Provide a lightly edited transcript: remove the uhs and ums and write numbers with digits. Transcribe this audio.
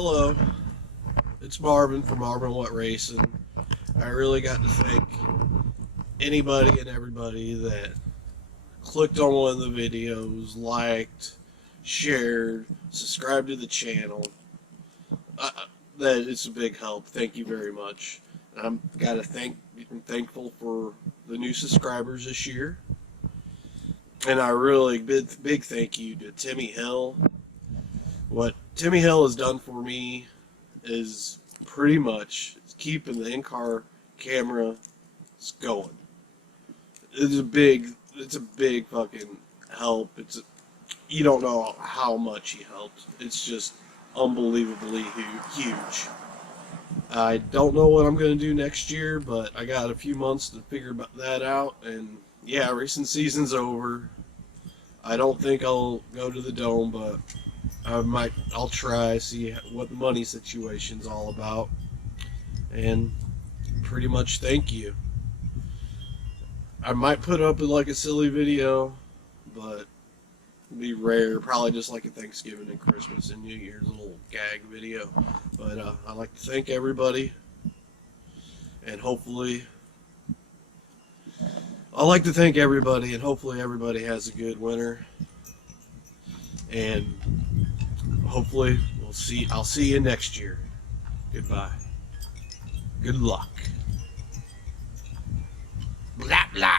Hello, it's Marvin from Marvin What Racing. I really got to thank anybody and everybody that clicked on one of the videos, liked, shared, subscribed to the channel. Uh, that it's a big help. Thank you very much. I'm thankful for the new subscribers this year, and I really big thank you to Timmy Hill. What Timmy Hill has done for me is pretty much keeping the in-car camera going. It's a big fucking help. You don't know how much he helps. It's just unbelievably huge. I don't know what I'm gonna do next year, but I got a few months to figure that out. And yeah, racing season's over. I don't think I'll go to the dome, but I'll try, see what the money situation's all about. And pretty much thank you. I might put up like a silly video, but it'd be rare. Probably just like a Thanksgiving and Christmas and New Year's little gag video. But I'd like to thank everybody, and hopefully, everybody has a good winter. And hopefully, I'll see you next year. Goodbye. Good luck. Blah blah.